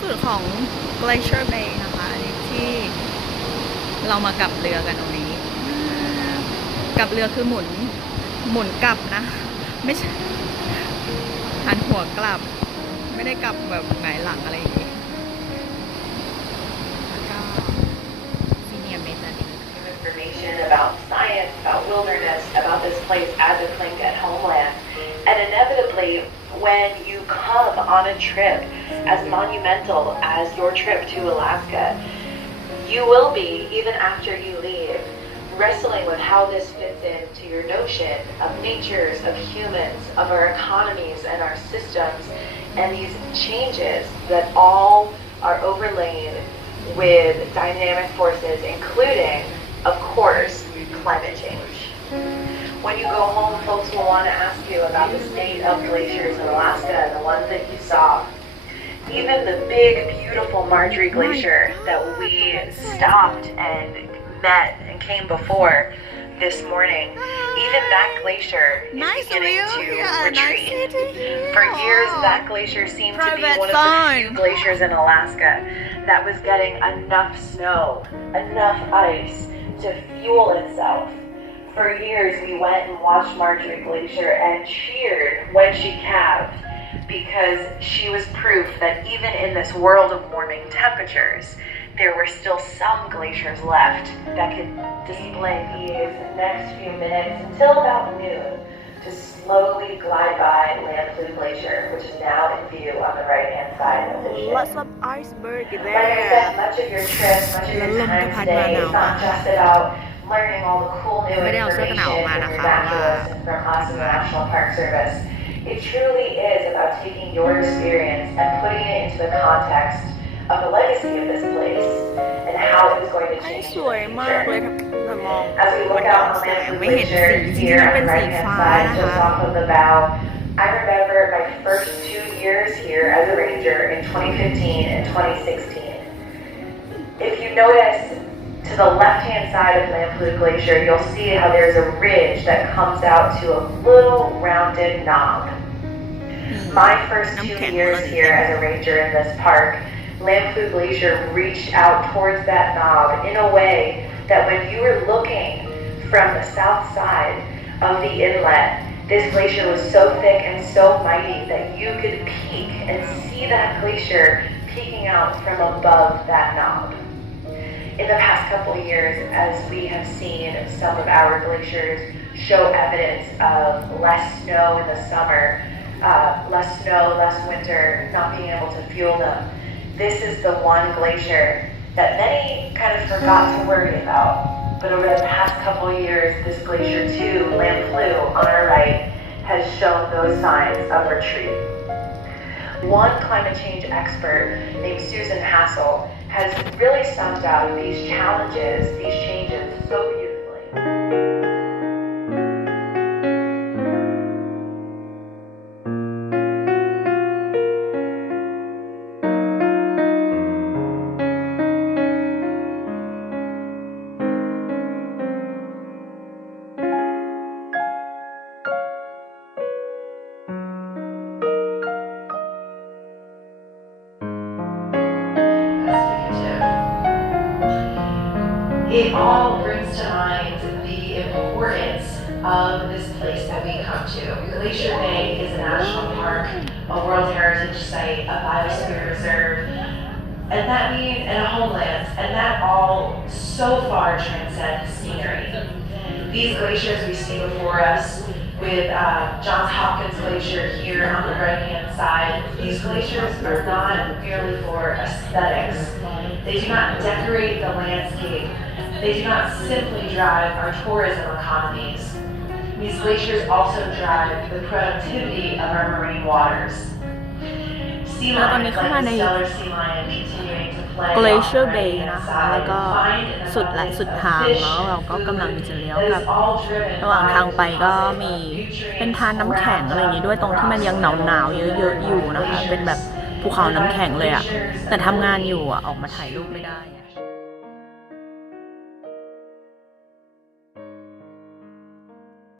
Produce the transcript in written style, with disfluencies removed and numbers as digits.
สุดของ Glacier Bay นะคะที่เรามากลับเรือกันตรงนี้กลับเรือคือหมุนกลับนะไม่ใช่หันหัวกลับไม่ได้กลับแบบหงายหลังอะไรอย่างนี้แล้วก็ซีเนียร์เมทาดี information about science, about wilderness, about this place as a Tlingit homeland. And inevitably, when you come on a trip as monumental as your trip to Alaska, you will be, even after you leave, wrestling with how this fits into your notion of natures, of humans, of our economies and our systems, and these changes that all are overlaid with dynamic forces, including, of course, climate change. When you go home, folks will want to ask you about the state of glaciers in Alaska and the ones that you saw. Even the big, beautiful Marjorie Glacier that we stopped and met and came before this morning, even that glacier is beginning to retreat. For years, that glacier seemed to be one of the few glaciers in Alaska that was getting enough snow, enough ice to fuel itself. For years, we went and watched Marjorie Glacier and cheered when she calved because she was proof that even in this world of warming temperatures, there were still some glaciers left that could display these next few minutes until about noon to slowly glide by Lamplugh Glacier, which is now in view on the right-hand side of the ship. Lots of iceberg there. Like I said, much of your trip, much of your time today is not just about learning all the cool new information from your naturalists and from us in the National Park Service. It truly is about taking your experience and putting it into the context of the legacy of this place and how it is going to change in the future. As we look out on Lamplugh Glacier here on the right-hand side, just off of the bow, I remember my first 2 years here as a ranger in 2015 and 2016. If you notice, to the left-hand side of Lamplugh Glacier, you'll see how there's a ridge that comes out to a little rounded knob. My first 2 years here as a ranger in this park, Lamplugh Glacier reached out towards that knob in a way that when you were looking from the south side of the inlet, this glacier was so thick and so mighty that you could peek and see that glacier peeking out from above that knob. In the past couple of years, as we have seen some of our glaciers show evidence of less snow in the summer, less snow, less winter, not being able to fuel them, this is the one glacier that many kind of forgot to worry about. But over the past couple of years, this glacier too, Lamplugh on our right, has shown those signs of retreat. One climate change expert named Susan Hassel has really summed up these challenges, these changes so beautifully. It all brings to mind the importance of this place that we come to. Glacier Bay is a national park, a World Heritage Site, a biosphere reserve, and that means and a homeland, and that all so far transcends scenery. These glaciers we see before us, with Johns Hopkins Glacier here on the right-hand side, these glaciers are not merely for aesthetics. They do not decorate the landscape. They do not simply drive our tourism economies. These glaciers also drive the productivity of our marine waters. Sea lion, like the stellar sea lion, continuing to play Glacier Bay นะคะแล้วก็สุดทางแล้วเราก็กำลังจะเลี้ยวกับระหว่างทางไปก็มีเป็นทานน้ำแข็งอะไรอย่างนี้ด้วยตรงที่มันยังหนาวเยอะๆอยู่นะคะเป็นแบบภูเขาน้ำแข็งเลยอะแต่ทำงานอยู่อะออกมาถ่ายรูปไม่ได้